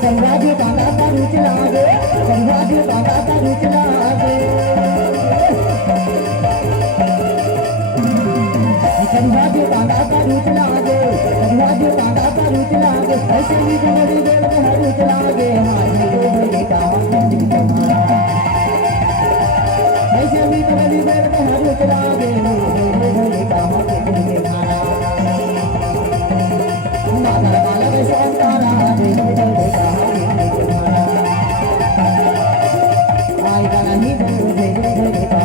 संगाजी बांधा का रुच लागे संगाजी बांधा का रुच लागे संगाजी बांधा का रुच लागे संगाजी बांधा का रुच लागे ऐसे ही बड़ी बेल में हर रुच लागे हाय मेरे का ऐसे भी बड़ी बेल में हर रुच लागे मेरे का माता माला में सोतारा मेरे का आई का नहीं मेरे का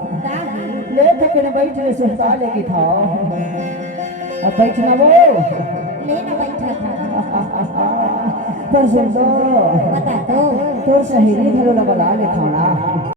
ले थकने बैठने से लेगी था अब बैठना वो लेना बैठा था पर सुन तो बता दो तो सहेली घरों लगा ले खाना